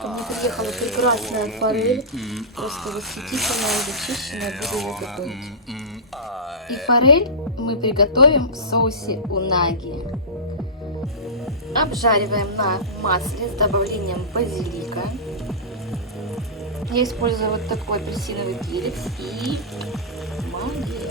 Ко мне приехала прекрасная форель, просто восхитительная, зачищенная, буду ее готовить. И форель мы приготовим в соусе унаги. Обжариваем на масле с добавлением базилика. Я использую вот такой апельсиновый перец и магия.